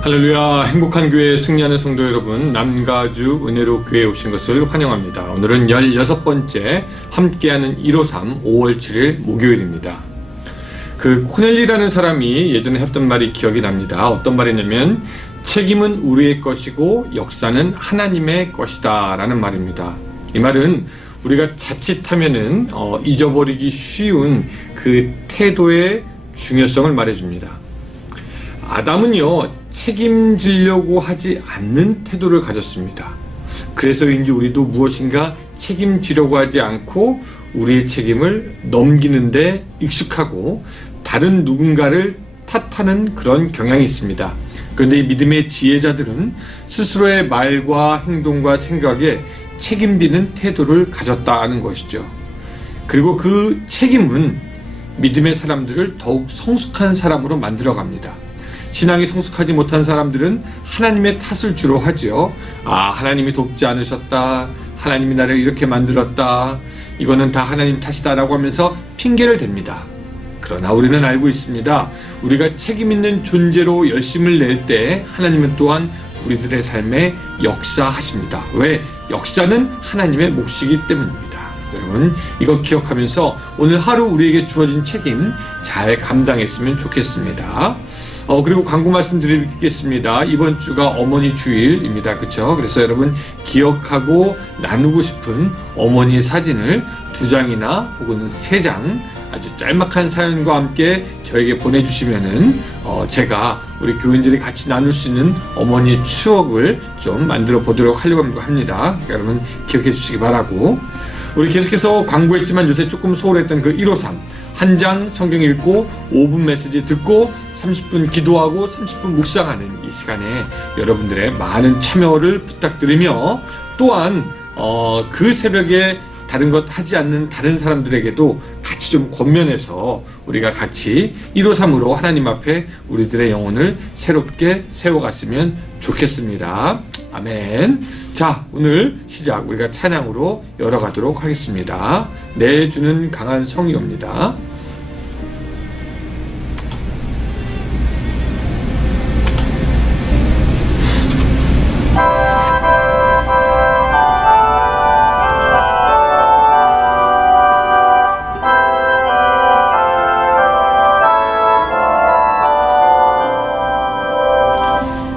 할렐루야. 행복한 교회 승리하는 성도 여러분, 남가주 은혜로 교회에 오신 것을 환영합니다. 오늘은 16번째 함께하는 153 5월 7일 목요일입니다. 코넬리라는 사람이 예전에 했던 말이 기억이 납니다. 어떤 말이냐면 책임은 우리의 것이고 역사는 하나님의 것이다 라는 말입니다. 이 말은 우리가 자칫하면은 잊어버리기 쉬운 그 태도의 중요성을 말해줍니다. 아담은요, 책임지려고 하지 않는 태도를 가졌습니다. 그래서인지 우리도 무엇인가 책임지려고 하지 않고 우리의 책임을 넘기는데 익숙하고 다른 누군가를 탓하는 그런 경향이 있습니다. 그런데 이 믿음의 지혜자들은 스스로의 말과 행동과 생각에 책임지는 태도를 가졌다는 것이죠. 그리고 그 책임은 믿음의 사람들을 더욱 성숙한 사람으로 만들어갑니다. 신앙이 성숙하지 못한 사람들은 하나님의 탓을 주로 하죠. 하나님이 돕지 않으셨다. 하나님이 나를 이렇게 만들었다. 이거는 다 하나님 탓이다 라고 하면서 핑계를 댑니다. 그러나 우리는 알고 있습니다. 우리가 책임 있는 존재로 열심을 낼 때 하나님은 또한 우리들의 삶에 역사하십니다. 왜? 역사는 하나님의 몫이기 때문입니다. 여러분, 이거 기억하면서 오늘 하루 우리에게 주어진 책임 잘 감당했으면 좋겠습니다. 그리고 광고 말씀드리겠습니다. 이번 주가 어머니 주일입니다. 그쵸? 그래서 여러분 기억하고 나누고 싶은 어머니의 사진을 2장이나 혹은 3장 아주 짤막한 사연과 함께 저에게 보내주시면은 제가 우리 교인들이 같이 나눌 수 있는 어머니의 추억을 좀 만들어 보도록 하려고 합니다. 여러분 기억해 주시기 바라고, 우리 계속해서 광고했지만 요새 조금 소홀했던 153 한 장 성경 읽고 5분 메시지 듣고 30분 기도하고 30분 묵상하는 이 시간에 여러분들의 많은 참여를 부탁드리며, 또한 그 새벽에 다른 것 하지 않는 다른 사람들에게도 같이 좀 권면해서 우리가 같이 153으로 하나님 앞에 우리들의 영혼을 새롭게 세워갔으면 좋겠습니다. 아멘. 자, 오늘 시작 우리가 찬양으로 열어가도록 하겠습니다. 내 주는 강한 성이옵니다.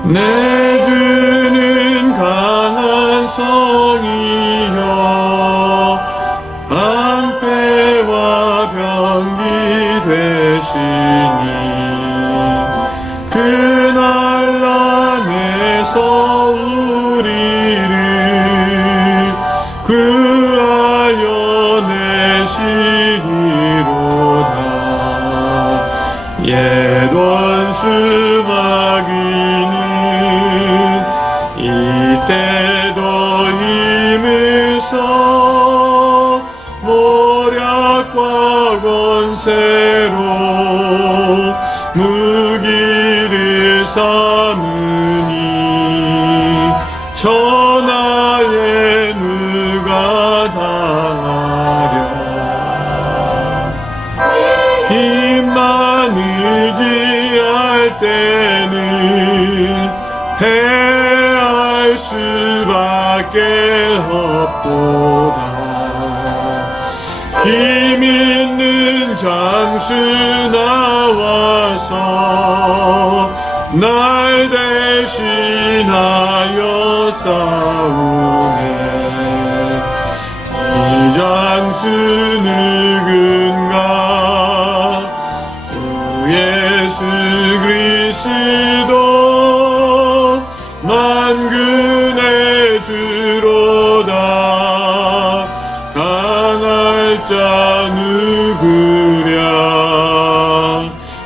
내 주는 강한 성이여 방패와 병기 되시니 그날 안에서 우리를 구하여 내시리로다. 옛 원수 마귀는 이때도 힘을 써 모략과 권세로 무기를 삼으니 천하에 누가 당하랴. 힘만 의지할 때는 패할 수밖에 없도다. 힘 있는 장수 나와서 날 대신하여 싸우네. 이 장수 누군가? 주 예수 그리스도 만군의 주로다. 강할 자 누구랴.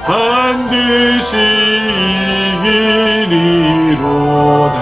반드시 이기리로다.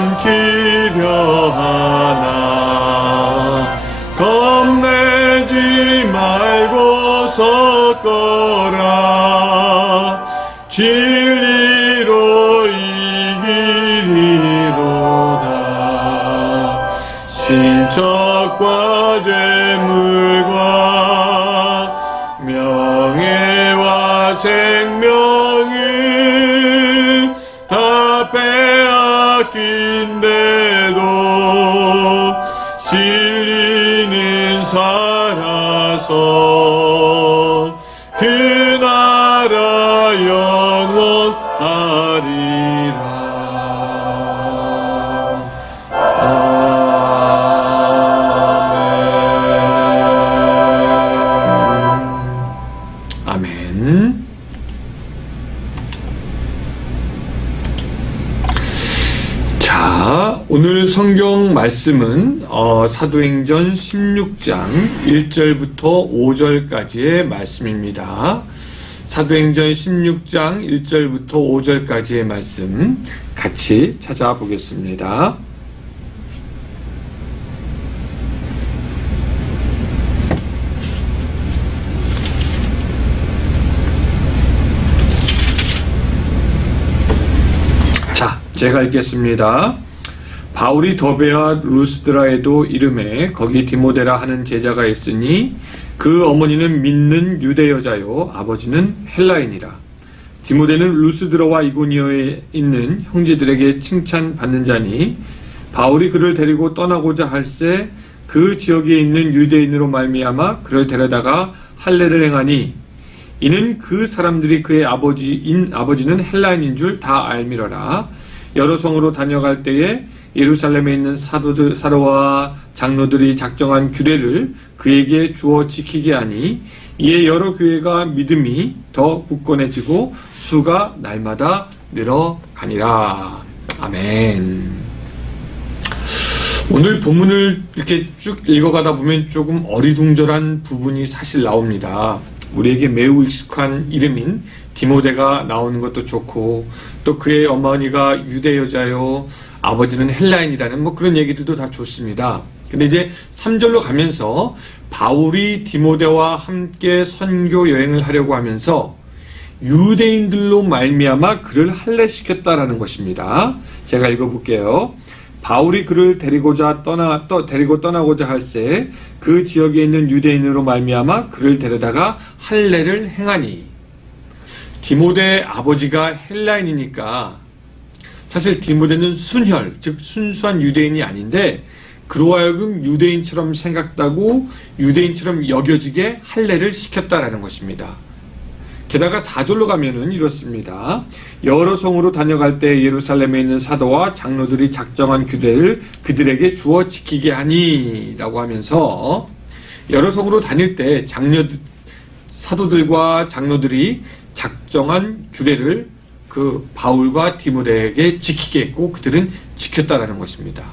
삼키려 하나 겁내지 말고 섰거라 진리로 이기리로다 신척과 재물과 명예와 생명을 다 빼앗긴데도 진리는 살아서 그 나라 영원하리라. 아멘. 자, 오늘 성경 말씀은 사도행전 16장 1절부터 5절까지의 말씀입니다. 사도행전 16장 1절부터 5절까지의 말씀 같이 찾아보겠습니다. 자, 제가 읽겠습니다. 바울이 더베와 루스드라에도 이름에 거기 디모데라 하는 제자가 있으니 그 어머니는 믿는 유대 여자요 아버지는 헬라인이라. 디모데는 루스드라와 이고니어에 있는 형제들에게 칭찬받는 자니 바울이 그를 데리고 떠나고자 할새 그 지역에 있는 유대인으로 말미암아 그를 데려다가 할례를 행하니 이는 그 사람들이 그의 아버지는 헬라인인 줄 다 알미러라. 여러 성으로 다녀갈 때에 예루살렘에 있는 사도와 장로들이 작정한 규례를 그에게 주어 지키게 하니 이에 여러 교회가 믿음이 더 굳건해지고 수가 날마다 늘어가니라. 아멘. 오늘 본문을 이렇게 쭉 읽어가다 보면 조금 어리둥절한 부분이 사실 나옵니다. 우리에게 매우 익숙한 이름인 디모데가 나오는 것도 좋고 또 그의 어머니가 유대 여자요 아버지는 헬라인이라는 그런 얘기들도 다 좋습니다. 근데 이제 3절로 가면서 바울이 디모데와 함께 선교 여행을 하려고 하면서 유대인들로 말미암아 그를 할례시켰다라는 것입니다. 제가 읽어볼게요. 바울이 그를 데리고 떠나고자 할새 그 지역에 있는 유대인으로 말미암아 그를 데려다가 할례를 행하니. 디모데의 아버지가 헬라인이니까 사실 디모데는 순혈, 즉 순수한 유대인이 아닌데 그로 하여금 유대인처럼 생각하고 유대인처럼 여겨지게 할례를 시켰다라는 것입니다. 게다가 4절로 가면은 이렇습니다. 여러 성으로 다녀갈 때 예루살렘에 있는 사도와 장로들이 작정한 규례를 그들에게 주어 지키게 하니 라고 하면서 여러 성으로 다닐 때 사도들과 장로들이 작정한 규례를 그 바울과 디모데에게 지키게 했고 그들은 지켰다라는 것입니다.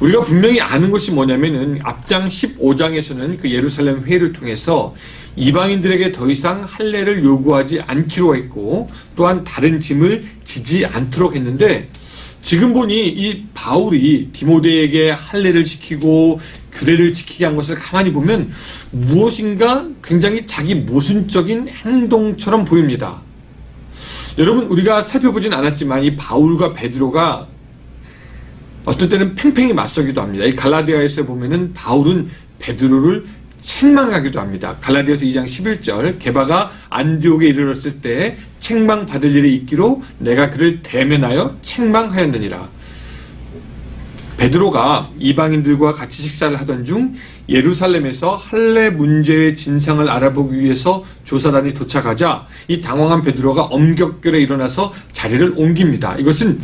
우리가 분명히 아는 것이 뭐냐면은 앞장 15장에서는 그 예루살렘 회의를 통해서 이방인들에게 더 이상 할례를 요구하지 않기로 했고 또한 다른 짐을 지지 않도록 했는데 지금 보니 이 바울이 디모데에게 할례를 시키고 규례를 지키게 한 것을 가만히 보면 무엇인가 굉장히 자기 모순적인 행동처럼 보입니다. 여러분 우리가 살펴보진 않았지만 이 바울과 베드로가 어떤 때는 팽팽히 맞서기도 합니다. 이 갈라디아에서 보면은 바울은 베드로를 책망하기도 합니다. 갈라디아서 2장 11절 게바가 안디옥에 이르렀을 때 책망받을 일이 있기로 내가 그를 대면하여 책망하였느니라. 베드로가 이방인들과 같이 식사를 하던 중 예루살렘에서 할례 문제의 진상을 알아보기 위해서 조사단이 도착하자 이 당황한 베드로가 엄격결에 일어나서 자리를 옮깁니다. 이것은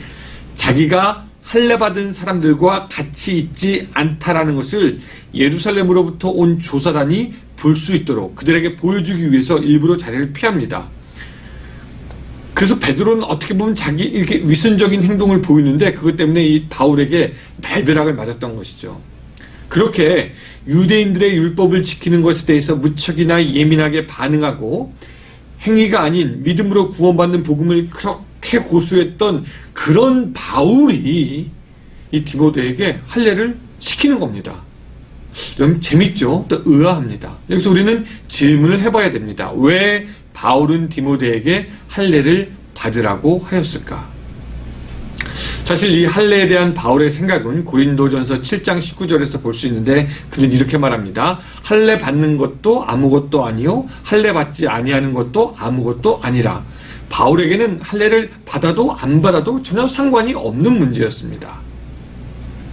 자기가 할례받은 사람들과 같이 있지 않다라는 것을 예루살렘으로부터 온 조사단이 볼 수 있도록 그들에게 보여주기 위해서 일부러 자리를 피합니다. 그래서 베드로는 어떻게 보면 자기 이렇게 위선적인 행동을 보이는데 그것 때문에 이 바울에게 날벼락을 맞았던 것이죠. 그렇게 유대인들의 율법을 지키는 것에 대해서 무척이나 예민하게 반응하고 행위가 아닌 믿음으로 구원받는 복음을 그렇게 고수했던 그런 바울이 이 디모데에게 할례를 시키는 겁니다. 여러분 재밌죠? 또 의아합니다. 여기서 우리는 질문을 해봐야 됩니다. 왜 바울은 디모데에게 할례를 받으라고 하였을까? 사실 이 할례에 대한 바울의 생각은 고린도전서 7장 19절에서 볼 수 있는데 그는 이렇게 말합니다. 할례 받는 것도 아무것도 아니요 할례 받지 아니하는 것도 아무것도 아니라. 바울에게는 할례를 받아도 안 받아도 전혀 상관이 없는 문제였습니다.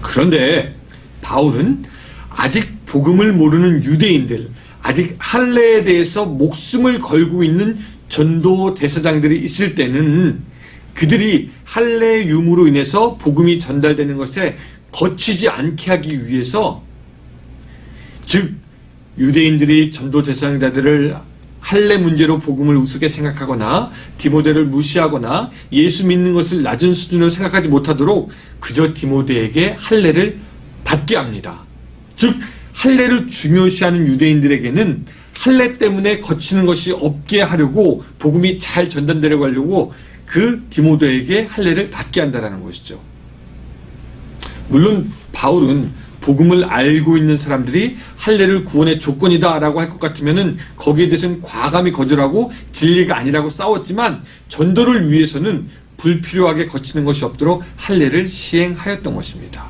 그런데 바울은 아직 복음을 모르는 유대인들, 아직 할례에 대해서 목숨을 걸고 있는 전도 대사장들이 있을 때는 그들이 할례 유무로 인해서 복음이 전달되는 것에 거치지 않게 하기 위해서, 즉 유대인들이 전도 대사장들을 할례 문제로 복음을 우습게 생각하거나 디모데를 무시하거나 예수 믿는 것을 낮은 수준으로 생각하지 못하도록 그저 디모데에게 할례를 받게 합니다. 즉 할례를 중요시하는 유대인들에게는 할례 때문에 거치는 것이 없게 하려고, 복음이 잘 전달되려고 하려고 그 디모데에게 할례를 받게 한다는 것이죠. 물론 바울은 복음을 알고 있는 사람들이 할례를 구원의 조건이다라고 할 것 같으면은 거기에 대해서는 과감히 거절하고 진리가 아니라고 싸웠지만, 전도를 위해서는 불필요하게 거치는 것이 없도록 할례를 시행하였던 것입니다.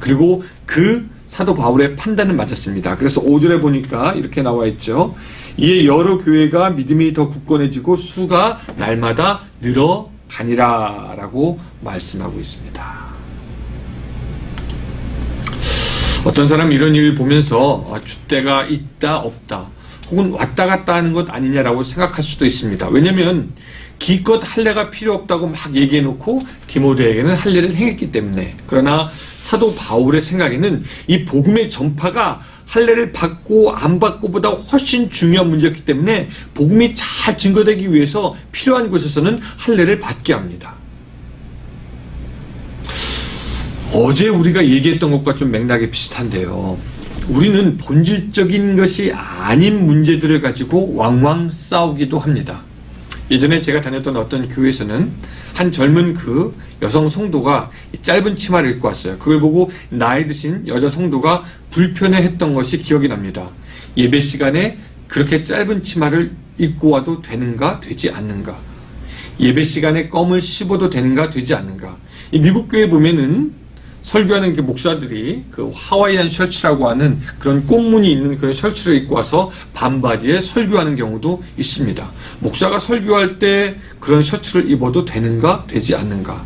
그리고 그 사도 바울의 판단은 맞았습니다. 그래서 5절에 보니까 이렇게 나와 있죠. 이에 여러 교회가 믿음이 더 굳건해지고 수가 날마다 늘어가니라 라고 말씀하고 있습니다. 어떤 사람은 이런 일을 보면서 줏대가 있다 없다 혹은 왔다 갔다 하는 것 아니냐라고 생각할 수도 있습니다. 왜냐하면 기껏 할례가 필요 없다고 막 얘기해놓고 디모데에게는 할례를 행했기 때문에. 그러나 사도 바울의 생각에는 이 복음의 전파가 할례를 받고 안 받고보다 훨씬 중요한 문제였기 때문에 복음이 잘 증거되기 위해서 필요한 곳에서는 할례를 받게 합니다. 어제 우리가 얘기했던 것과 좀 맥락이 비슷한데요. 우리는 본질적인 것이 아닌 문제들을 가지고 왕왕 싸우기도 합니다. 예전에 제가 다녔던 어떤 교회에서는 한 젊은 그 여성 성도가 짧은 치마를 입고 왔어요. 그걸 보고 나이 드신 여자 성도가 불편해했던 것이 기억이 납니다. 예배 시간에 그렇게 짧은 치마를 입고 와도 되는가 되지 않는가, 예배 시간에 껌을 씹어도 되는가 되지 않는가. 이 미국 교회 보면은 설교하는 그 목사들이 그 하와이안 셔츠라고 하는 그런 꽃무늬 있는 그런 셔츠를 입고 와서 반바지에 설교하는 경우도 있습니다. 목사가 설교할 때 그런 셔츠를 입어도 되는가 되지 않는가,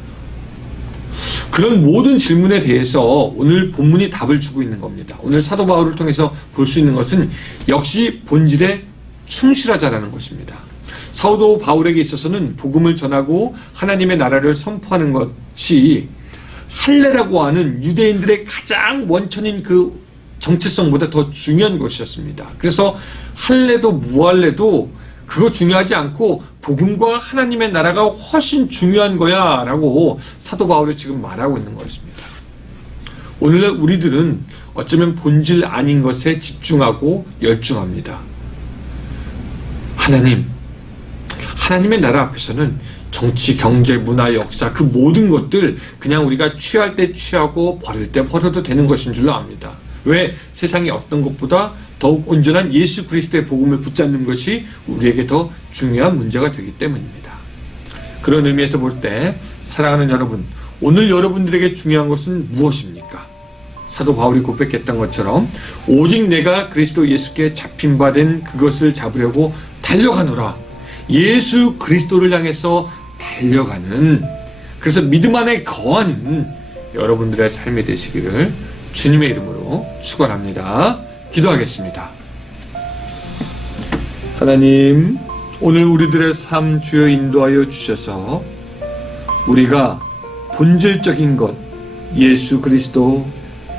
그런 모든 질문에 대해서 오늘 본문이 답을 주고 있는 겁니다. 오늘 사도 바울을 통해서 볼 수 있는 것은 역시 본질에 충실하자라는 것입니다. 사도 바울에게 있어서는 복음을 전하고 하나님의 나라를 선포하는 것이 할례라고 하는 유대인들의 가장 원천인 그 정체성보다 더 중요한 것이었습니다. 그래서 할례도 무할례도 그거 중요하지 않고 복음과 하나님의 나라가 훨씬 중요한 거야 라고 사도 바울이 지금 말하고 있는 것입니다. 오늘날 우리들은 어쩌면 본질 아닌 것에 집중하고 열중합니다. 하나님의 나라 앞에서는 정치, 경제, 문화, 역사 그 모든 것들 그냥 우리가 취할 때 취하고 버릴 때 버려도 되는 것인 줄로 압니다. 왜? 세상의 어떤 것보다 더욱 온전한 예수 그리스도의 복음을 붙잡는 것이 우리에게 더 중요한 문제가 되기 때문입니다. 그런 의미에서 볼 때 사랑하는 여러분, 오늘 여러분들에게 중요한 것은 무엇입니까? 사도 바울이 고백했던 것처럼 오직 내가 그리스도 예수께 잡힌 바 된 그것을 잡으려고 달려가노라. 예수 그리스도를 향해서 달려가는, 그래서 믿음 안에 거하는 여러분들의 삶이 되시기를 주님의 이름으로 축원합니다. 기도하겠습니다. 하나님, 오늘 우리들의 삶 주여 인도하여 주셔서 우리가 본질적인 것, 예수 그리스도,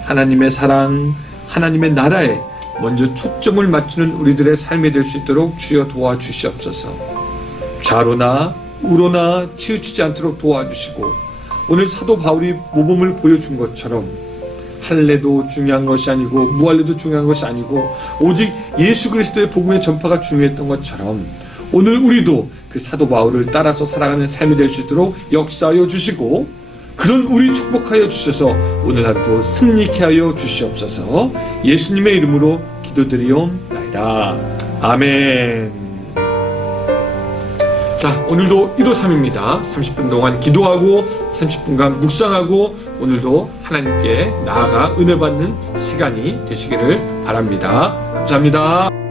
하나님의 사랑, 하나님의 나라에 먼저 초점을 맞추는 우리들의 삶이 될 수 있도록 주여 도와주시옵소서. 좌로나 우로나 치우치지 않도록 도와주시고, 오늘 사도 바울이 모범을 보여준 것처럼 할례도 중요한 것이 아니고 무할례도 중요한 것이 아니고 오직 예수 그리스도의 복음의 전파가 중요했던 것처럼 오늘 우리도 그 사도 바울을 따라서 살아가는 삶이 될 수 있도록 역사하여 주시고, 그런 우리 축복하여 주셔서 오늘 하루도 승리케 하여 주시옵소서. 예수님의 이름으로 기도드리옵나이다. 아멘. 자, 오늘도 153입니다. 30분 동안 기도하고 30분간 묵상하고 오늘도 하나님께 나아가 은혜 받는 시간이 되시기를 바랍니다. 감사합니다.